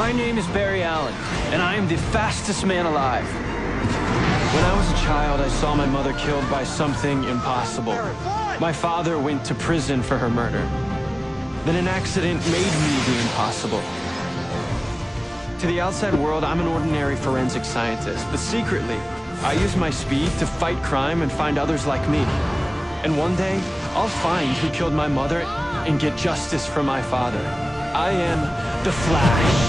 My name is Barry Allen, and I am the fastest man alive. When I was a child, I saw my mother killed by something impossible. My father went to prison for her murder. Then an accident made me the impossible. To the outside world, I'm an ordinary forensic scientist, but secretly, I use my speed to fight crime and find others like me. And one day, I'll find who killed my mother and get justice for my father. I am the Flash.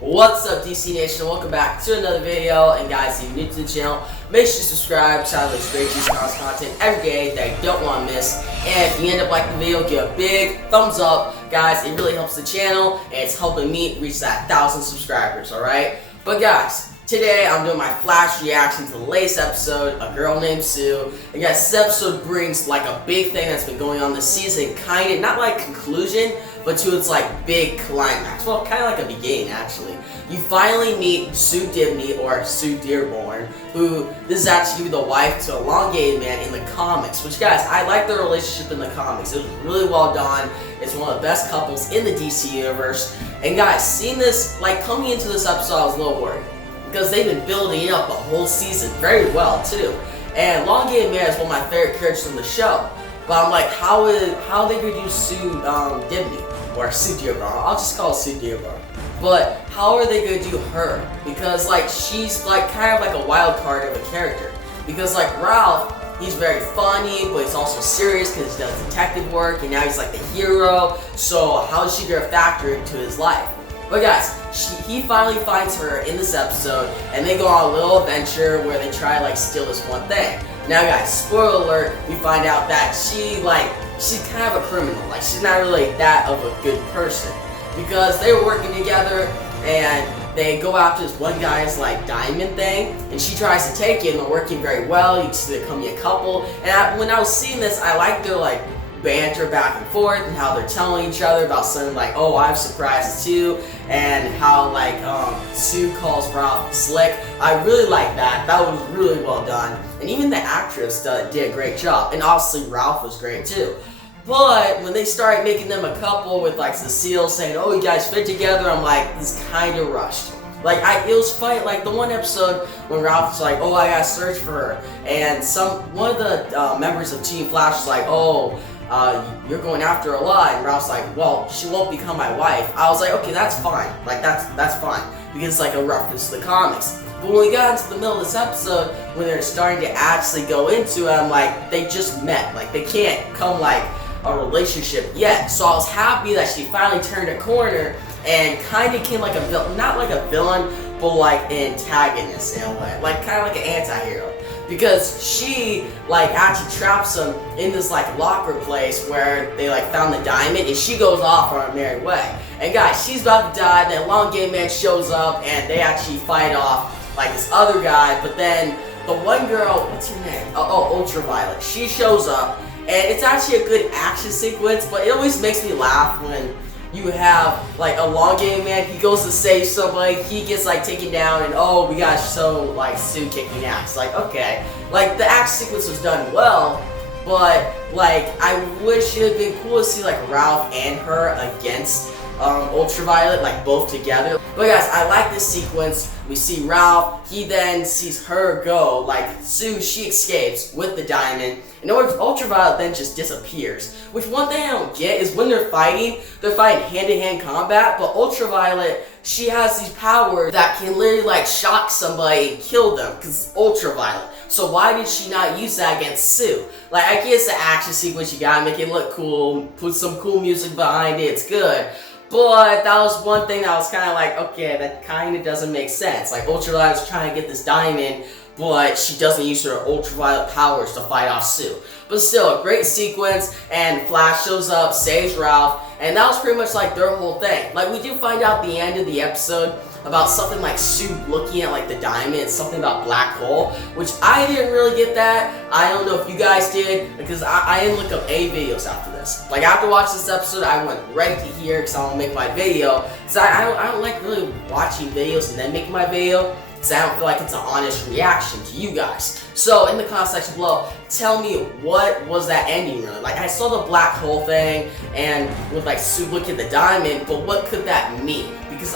What's up, DC Nation? Welcome back to another video. And guys, if you're new to the channel, make sure to subscribe. Channel looks great, DC content every day that you don't want to miss. And if you end up liking the video, give a big thumbs up, guys. It really helps the channel, and it's helping me reach that 1,000 subscribers. All right, but guys, today I'm doing my flash reaction to the latest episode, A Girl Named Sue. And guys, this episode brings like a big thing that's been going on this season, kind of not like conclusion, but to its like big climax. Well, kind of like a beginning actually. You finally meet Sue Dibney, or Sue Dearborn, who this is actually the wife to Elongated Man in the comics. Which, guys, I like their relationship in the comics. It was really well done. It's one of the best couples in the DC universe. And guys, seeing this, like coming into this episode, I was a little worried because they've been building it up the whole season very well too. And Elongated Man is one of my favorite characters in the show. But I'm like, how are they gonna do Sue Dibney, or Sue Dearborn? I'll just call her Sue Dearborn. But how are they gonna do her? Because like she's like kind of like a wild card of a character. Because like Ralph, he's very funny, but he's also serious because he does detective work, and now he's like the hero. So how is she gonna factor into his life? But guys, he finally finds her in this episode, and they go on a little adventure where they try to like steal this one thing. Now guys, spoiler alert, we find out that she's kind of a criminal. Like she's not really that of a good person. Because they were working together, and they go after this one guy's like diamond thing, and she tries to take it, and they're working very well. You can see they're becoming a couple. And when I was seeing this, I liked their like banter back and forth, and how they're telling each other about something like, oh, I have surprises too, and how like Sue calls Ralph slick. I really like that. That was really well done, and even the actress did a great job. And obviously Ralph was great too. But when they started making them a couple with like Cecile saying, oh, you guys fit together, I'm like, this kind of rushed. Like it was funny, like the one episode when Ralph was like, oh, I gotta search for her, and one of the members of Team Flash was like, oh, you're going after her a lot, and Ralph's like, well, she won't become my wife. I was like, okay, that's fine, like that's fine, because it's like a reference to the comics. But when we got into the middle of this episode, when they're starting to actually go into it, I'm like, they just met, like they can't come like a relationship yet. So I was happy that she finally turned a corner and kind of came like a villain, not like a villain, but like an antagonist in a way, like kind of like an anti-hero, because she like actually traps him in this like locker place where they like found the diamond, and she goes off on her merry way. And guys, she's about to die, then Elongated Man shows up, and they actually fight off like this other guy. But then the one girl, what's her name? Oh, Ultraviolet. She shows up. And it's actually a good action sequence, but it always makes me laugh when you have like Elongated Man, he goes to save somebody, he gets like taken down, and oh, we got so like Sue kicking ass. Like, okay, like the action sequence was done well, but like I wish it had been cool to see like Ralph and her against Ultraviolet, like both together. But guys, I like this sequence. We see Ralph, he then sees her go, like Sue, she escapes with the diamond, and Ultraviolet then just disappears. Which one thing I don't get is when they're fighting hand-to-hand combat, but Ultraviolet, she has these powers that can literally like shock somebody and kill them, because Ultraviolet. So why did she not use that against Sue? Like, I guess the action sequence, you gotta make it look cool, put some cool music behind it, it's good. But that was one thing that was kind of like, okay, that kind of doesn't make sense. Like, Ultraviolet's trying to get this diamond, but she doesn't use her ultraviolet powers to fight off Sue. But still, a great sequence, and Flash shows up, saves Ralph, and that was pretty much like their whole thing. Like, we do find out at the end of the episode about something like Sue looking at like the diamond, and something about black hole, which I didn't really get that. I don't know if you guys did, because I didn't look up any videos after this. Like, after watching this episode, I went right to here because I want to make my video. So I don't like really watching videos and then making my video. because I don't feel like it's an honest reaction to you guys. So in the comment section below, tell me what was that ending really? Like, I saw the black hole thing and with like Sue look at the diamond, but what could that mean? Because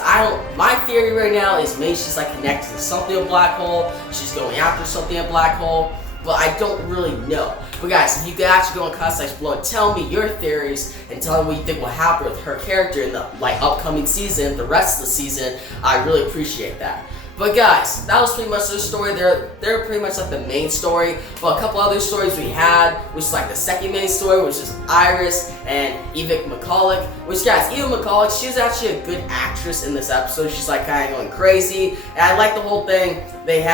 my theory right now is maybe she's like connected to something in a black hole, she's going after something in a black hole, but I don't really know. But guys, if you could actually go in the comment section below and tell me your theories and tell me what you think will happen with her character in the like upcoming season, the rest of the season, I really appreciate that. But guys, that was pretty much the story. They're pretty much like the main story. But a couple other stories we had, which is like the second main story, which is Iris and Eva McCulloch. Which guys, Eva McCulloch, she was actually a good actress in this episode. She's like kind of going crazy. And I like the whole thing they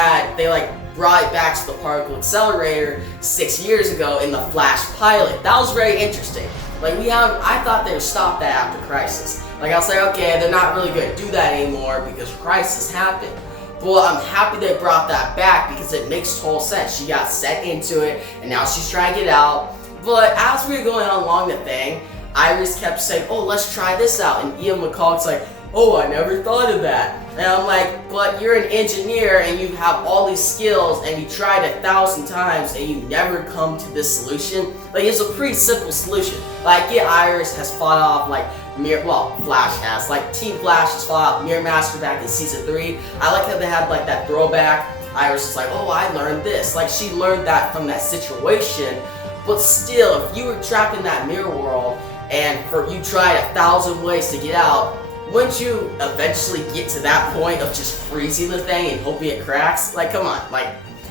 like brought it back to the particle accelerator 6 years ago in the Flash pilot. That was very interesting. Like I thought they would stop that after Crisis. Like I was like, okay, they're not really going to do that anymore because Crisis happened. But I'm happy they brought that back because it makes total sense. She got set into it and now she's trying to get out. But as we were going along the thing, Iris kept saying, oh, let's try this out. And Ian McCulloch's like, oh, I never thought of that. And I'm like, but you're an engineer and you have all these skills and you tried 1,000 times and you never come to this solution. Like, it's a pretty simple solution. Like, yeah, Iris has fought off like Flash has. Like, Team Flash has fought off Mirror Master back in season 3. I like how they had like that throwback. Iris is like, oh, I learned this. Like, she learned that from that situation. But still, if you were trapped in that mirror world and you tried 1,000 ways to get out, wouldn't you eventually get to that point of just freezing the thing and hoping it cracks? Like, come on. Like,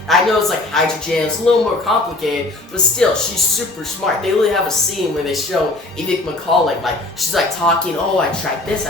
I know it's like hydrogen, it's a little more complicated, but still, she's super smart. They really have a scene where they show Eva McCulloch, like, she's like talking, oh, I tried this.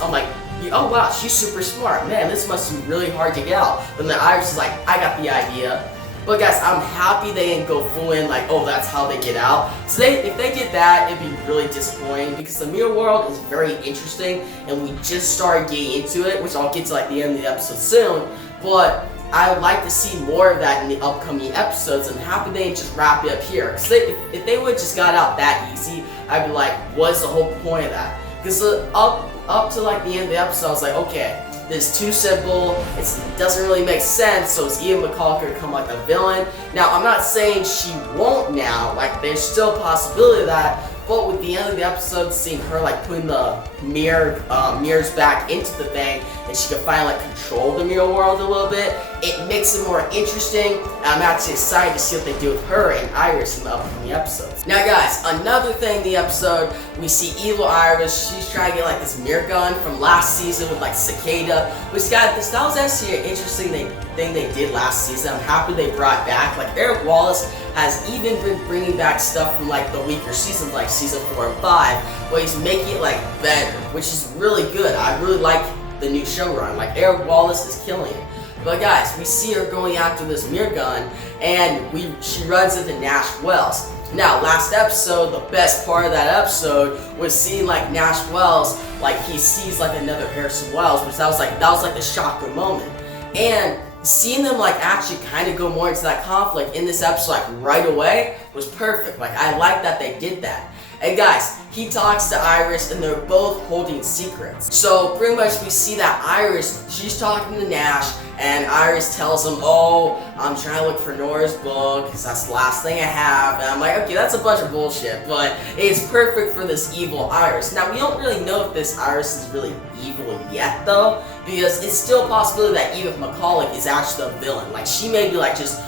I'm like, oh wow, she's super smart. Man, this must be really hard to get out. But then Iris is like, I got the idea. But guys, I'm happy they didn't go full in like, oh, that's how they get out. So if they did that, it'd be really disappointing because the Mirror World is very interesting and we just started getting into it, which I'll get to like the end of the episode soon. But I would like to see more of that in the upcoming episodes, and happy they didn't just wrap it up here. Because if they would just got out that easy, I'd be like, what's the whole point of that? Because up to like the end of the episode, I was like, okay, this is too simple, it doesn't really make sense, so is Ian McCulloch going to become like a villain? Now, I'm not saying she won't now, like there's still a possibility of that, but with the end of the episode, seeing her like putting the mirrors back into the thing, and she can finally like control the mirror world a little bit, it makes it more interesting, and I'm actually excited to see what they do with her and Iris in the upcoming episodes. Now guys, another thing in the episode, we see evil Iris, she's trying to get like this mirror gun from last season with like Cicada, which that was actually an interesting thing they did last season. I'm happy they brought back. Like Eric Wallace has even been bringing back stuff from like the weaker seasons, like season 4 and 5, but he's making it like better, which is really good. I really like the new showrun. Like Eric Wallace is killing it. But guys, we see her going after this mirror gun, and she runs into Nash Wells. Now, last episode, the best part of that episode was seeing like Nash Wells, like he sees like another Harrison Wells, which that was like the shocker moment. And seeing them like actually kind of go more into that conflict in this episode like right away was perfect. Like I like that they did that. And guys, he talks to Iris and they're both holding secrets. So pretty much we see that Iris, she's talking to Nash, and Iris tells him, oh, I'm trying to look for Nora's book because that's the last thing I have. And I'm like, okay, that's a bunch of bullshit, but it's perfect for this evil Iris. Now, we don't really know if this Iris is really evil yet though, because it's still a possibility that Eva McCulloch is actually the villain. Like she may be like just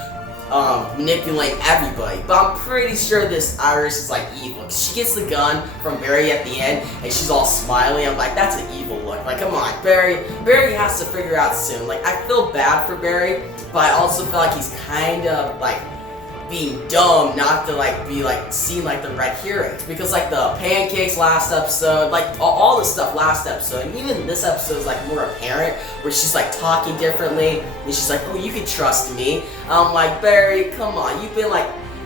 manipulating everybody, but I'm pretty sure this Iris is like evil. She gets the gun from Barry at the end and she's all smiling. I'm like, that's an evil look. Like, come on, Barry has to figure out soon. Like, I feel bad for Barry, but I also feel like he's kind of like being dumb not to like be like seeing like the red herrings, because like the pancakes last episode, like all the stuff last episode, and even this episode is like more apparent where she's like talking differently and she's like, oh, you can trust me. I'm like, Barry, come on,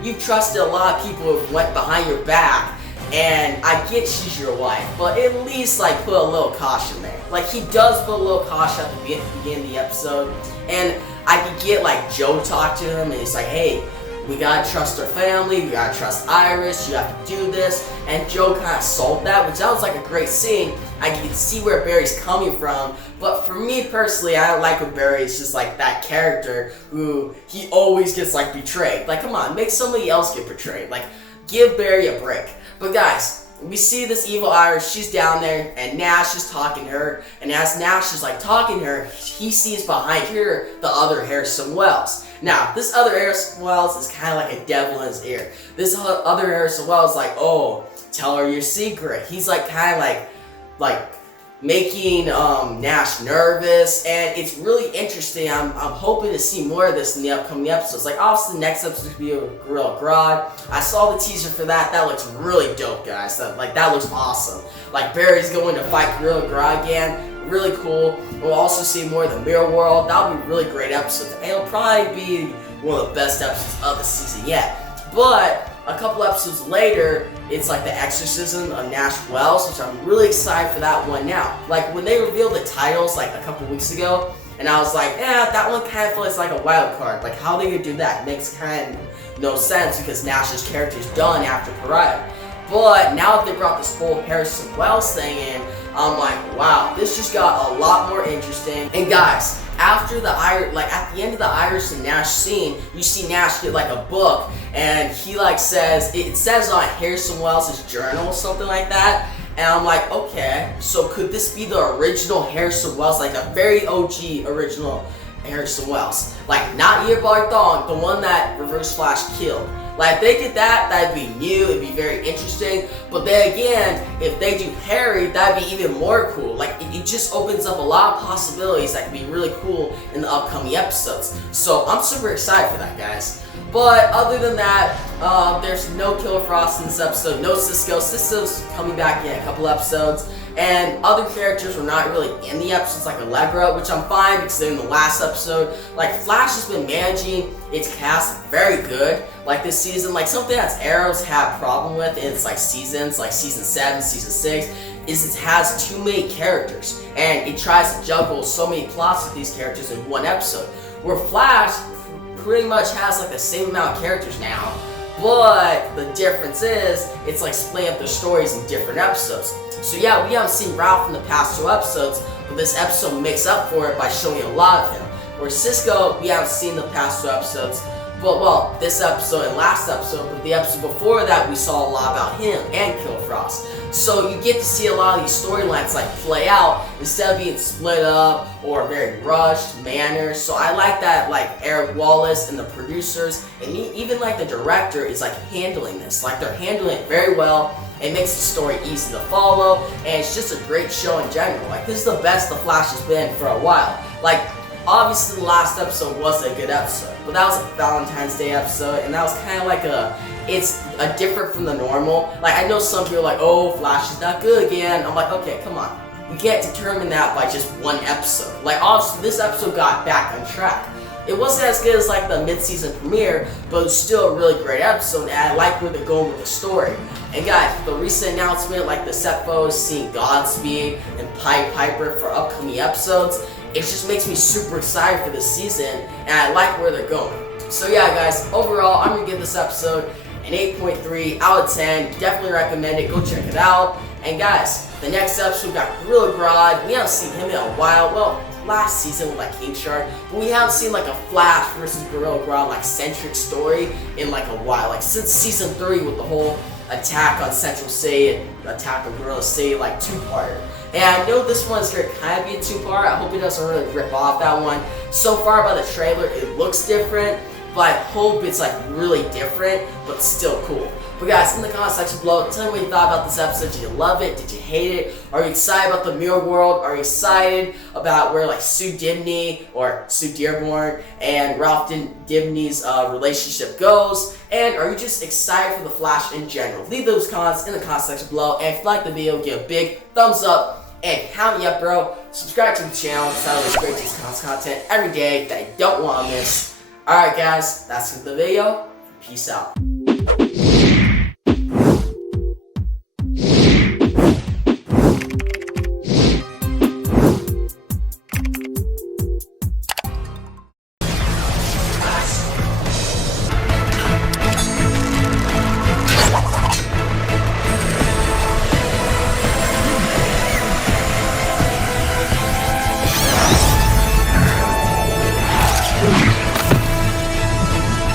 you've trusted a lot of people who went behind your back, and I get she's your wife, but at least like put a little caution there. Like he does put a little caution at the beginning of the episode, and I could get like Joe talk to him and he's like, hey, we gotta trust our family, we gotta trust Iris, you have to do this, and Joe kind of solved that, which that was like a great scene. I can see where Barry's coming from, but for me personally, I don't like when Barry is just like that character who he always gets like betrayed. Like, come on, make somebody else get betrayed. Like, give Barry a break. But guys, we see this evil Iris, she's down there, and Nash is talking to her, and as Nash is like talking to her, he sees behind her the other Harrison Wells. Now, this other Harrison Wells is kind of like a devil in his ear. This other Harrison Wells is like, oh, tell her your secret. He's like kind of like making Nash nervous, and it's really interesting. I'm hoping to see more of this in the upcoming episodes. Like, obviously, the next episode will be a Gorilla Grodd. I saw the teaser for that. That looks really dope, guys. That looks awesome. Like, Barry's going to fight Gorilla Grodd again. Really cool. We'll also see more of the Mirrorworld. That'll be a really great episode, and it'll probably be one of the best episodes of the season yet. But a couple episodes later, it's like the exorcism of Nash Wells, which I'm really excited for that one now. Like, when they revealed the titles like a couple weeks ago, and I was like, that one kind of feels like a wild card. Like, how they could do that makes kind of no sense because Nash's character is done after Pariah. But now that they brought this whole Harrison Wells thing in, I'm like, wow, this just got a lot more interesting. And guys, after at the end of the Iris and Nash scene, you see Nash get like a book, and he like says, it says on Harrison Wells' journal or something like that. And I'm like, okay, so could this be the original Harrison Wells, like a very OG original Harrison Wells? Like, not Ear Barthong, the one that Reverse Flash killed. Like, if they did that, that'd be new, it'd be very interesting. But then again, if they do Harry, that'd be even more cool. Like, it just opens up a lot of possibilities that could be really cool in the upcoming episodes. So I'm super excited for that, guys. But other than that, there's no Killer Frost in this episode, no Cisco. Cisco's coming back in a couple episodes. And other characters were not really in the episodes, like Allegra, which I'm fine because they're in the last episode. Like, Flash has been managing its cast very good. Like, this season, like, something that Arrow's had a problem with in its, like, seasons, like Season 7, Season 6, is it has too many characters. And it tries to juggle so many plots with these characters in one episode. Where Flash pretty much has, like, the same amount of characters now. But the difference is, it's like splitting up their stories in different episodes. So yeah, we haven't seen Ralph in the past 2 episodes, but this episode makes up for it by showing a lot of him. Where Cisco, we haven't seen the past 2 episodes, but well, this episode and last episode, but the episode before that, we saw a lot about him and Killer Frost. So you get to see a lot of these storylines like play out instead of being split up or very rushed manner. So I like that, like, Eric Wallace and the producers and even like the director is like handling this. Like, they're handling it very well. It makes the story easy to follow, and it's just a great show in general. Like, this is the best The Flash has been for a while. Like, obviously the last episode was a good episode, but that was a Valentine's Day episode, and that was kind of like it's a different from the normal. Like, I know some people are like, oh, Flash is not good again. I'm like, okay, come on. You can't determine that by just one episode. Like, obviously this episode got back on track. It wasn't as good as like the mid-season premiere, but it was still a really great episode, and I like where they're going with the story. And guys, the recent announcement, like the set photos seeing Godspeed and Pied Piper for upcoming episodes, it just makes me super excited for this season, and I like where they're going. So yeah, guys, overall, I'm gonna give this episode an 8.3 out of 10. Definitely recommend it. Go check it out. And guys, the next episode, we got Gorilla Grodd. We haven't seen him in a while. Well, last season with like King Shark, but we haven't seen like a Flash versus Gorilla Grodd like centric story in like a while. Like, since season 3 with the whole attack on Central City and attack on Gorilla City, like 2-parter. And I know this one's gonna kind of be a 2-part. I hope it doesn't really rip off that one. So far by the trailer, it looks different, but I hope it's like really different, but still cool. But guys, in the comment section below, tell me what you thought about this episode. Did you love it? Did you hate it? Are you excited about the Mirrorworld? Are you excited about where like Sue Dibney or Sue Dearborn and Ralph Dibney's relationship goes? And are you just excited for the Flash in general? Leave those comments in the comment section below. And if you like the video, give a big thumbs up. And count me up, bro. Subscribe to the channel. It's great content every day that I don't want to miss. Alright guys, that's the video. Peace out.